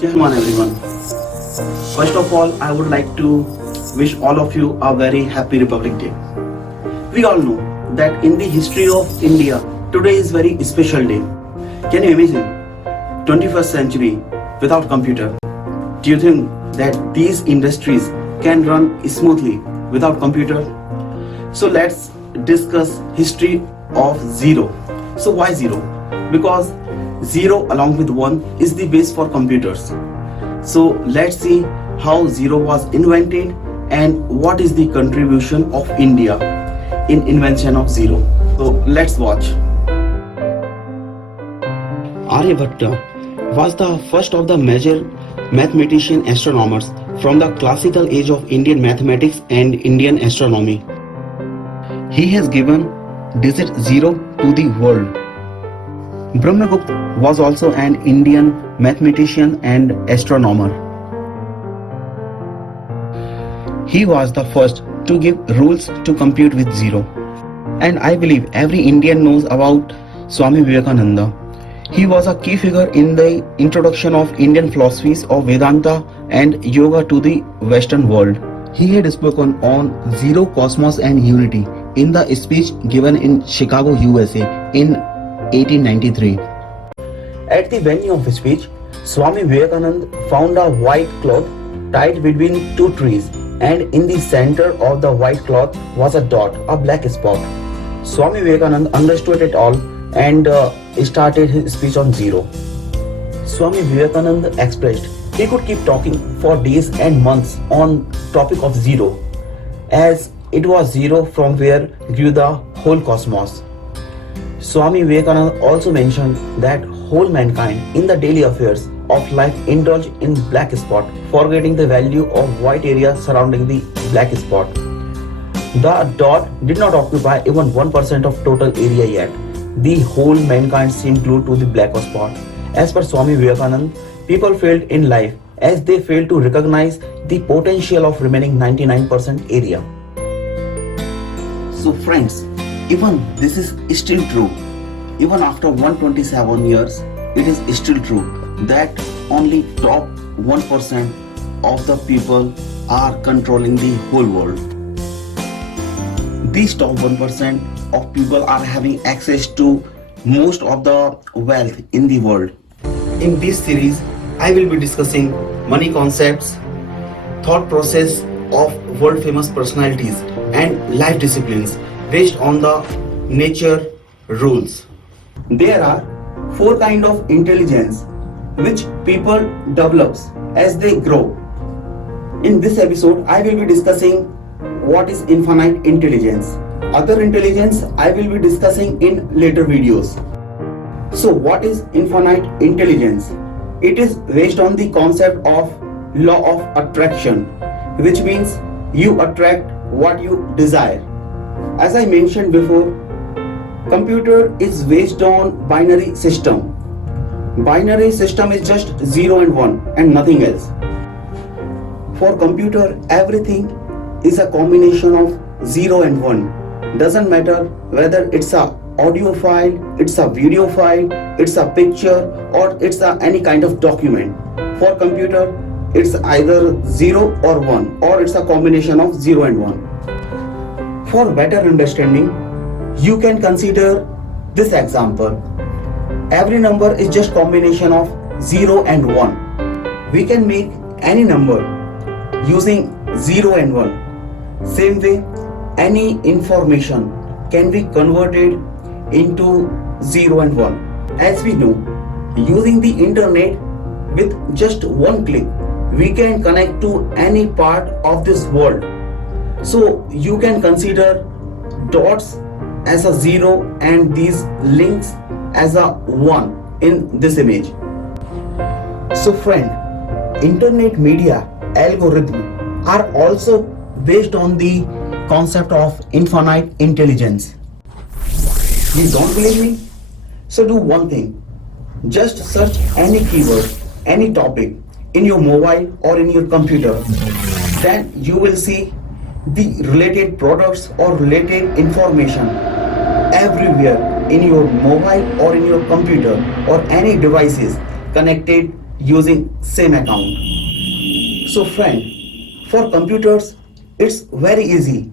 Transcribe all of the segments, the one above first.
Gentlemen, everyone. First of all, I would like to wish all of you a very happy Republic Day. We all know that in the history of India, today is very special day. Can you imagine 21st century without computer? Do you think that these industries can run smoothly without computer? So let's discuss history of zero. So why zero? Because 0 along with 1 is the base for computers. So let's see how 0 was invented and what is the contribution of India in invention of 0. So let's watch. Aryabhatta was the first of the major mathematician astronomers from the classical age of Indian mathematics and Indian astronomy. He has given digit 0 to the world. Brahmagupta was also an Indian mathematician and astronomer. He was the first to give rules to compute with 0. And I believe every Indian knows about Swami Vivekananda. He was a key figure in the introduction of Indian philosophies of Vedanta and Yoga to the Western world. He had spoken on zero, cosmos and unity in the speech given in Chicago, USA in 1893. At the venue of his speech, Swami Vivekananda found a white cloth tied between two trees, and in the center of the white cloth was a dot, a black spot. Swami Vivekananda understood it all and started his speech on zero. Swami Vivekananda expressed he could keep talking for days and months on topic of zero, as it was zero from where grew the whole cosmos. Swami Vivekananda also mentioned that whole mankind in the daily affairs of life indulge in black spot, forgetting the value of white area surrounding the black spot. The dot did not occupy even 1% of total area yet. The whole mankind seemed glued to the black spot. As per Swami Vivekananda, people failed in life as they failed to recognize the potential of remaining 99% area. So friends, even this is still true. Even after 127 years, it is still true that only top 1% of the people are controlling the whole world. These top 1% of people are having access to most of the wealth in the world. In this series, I will be discussing money concepts, thought process of world famous personalities and life disciplines based on the nature rules. There are 4 kinds of intelligence which people develops as they grow. In this episode, I will be discussing what is infinite intelligence. Other intelligence I will be discussing in later videos. So what is infinite intelligence? It is based on the concept of law of attraction, which means you attract what you desire. As I mentioned before, computer is based on binary system. Binary system is just 0 and 1 and nothing else. For computer, everything is a combination of 0 and 1. Doesn't matter whether it's a audio file, it's a video file, it's a picture, or it's any kind of document. For computer, it's either 0 or 1, or it's a combination of 0 and 1. For better understanding, you can consider this example. Every number is just combination of 0 and 1. We can make any number using 0 and 1. Same way, any information can be converted into 0 and 1. As we know, using the internet with just one click, we can connect to any part of this world. So you can consider dots as a 0 and these links as a 1 in this image. So friend, internet media algorithm are also based on the concept of infinite intelligence. You don't believe me? So do one thing. Just search any keyword, any topic in your mobile or in your computer. Then you will see the related products or related information everywhere in your mobile or in your computer or any devices connected using same account. So friend, for computers, it's very easy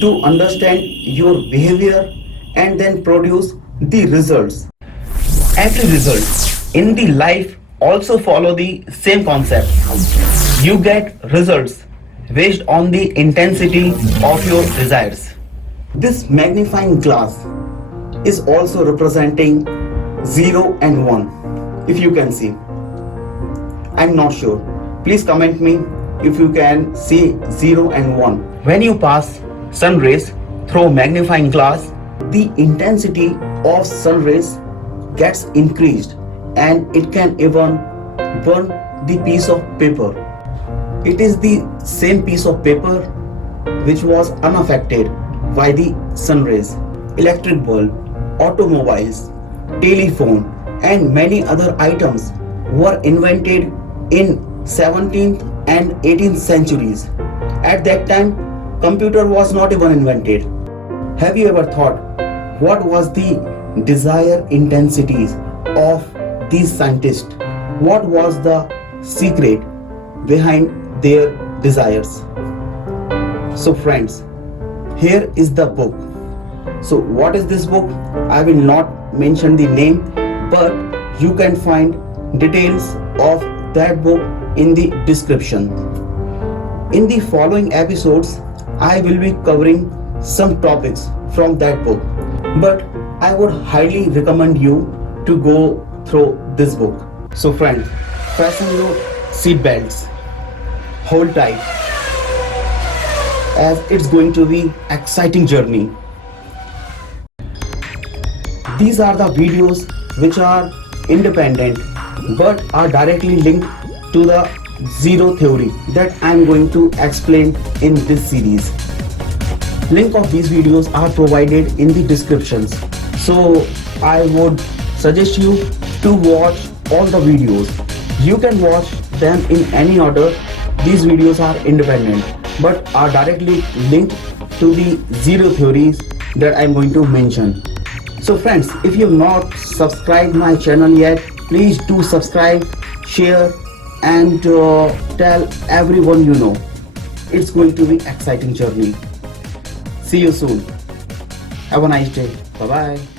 to understand your behavior and then produce the results. Every result in the life also follow the same concept. You get results based on the intensity of your desires. This magnifying glass is also representing 0 and 1, if you can see. I'm not sure. Please comment me if you can see 0 and 1. When you pass sun rays through magnifying glass, the intensity of sun rays gets increased and it can even burn the piece of paper. It is the same piece of paper which was unaffected by the sun rays. Electric bulb, automobiles, telephone and many other items were invented in 17th and 18th centuries. At that time, computer was not even invented. Have you ever thought what was the desire intensities of these scientists? What was the secret behind their desires? So friends, here is the book. So what is this book? I will not mention the name, but you can find details of that book in the description. In the following episodes, I will be covering some topics from that book, but I would highly recommend you to go through this book. So friends, fasten your seat belts, hold tight, as it's going to be exciting journey. These are the videos which are independent but are directly linked to the zero theory that I am going to explain in this series. Link of these videos are provided in the descriptions. So I would suggest you to watch all the videos. You can watch them in any order. These videos are independent but are directly linked to the zero theories that I am going to mention. So friends, if you have not subscribed my channel yet, please do subscribe, share and tell everyone you know. It's going to be exciting journey. See you soon. Have a nice day. Bye bye.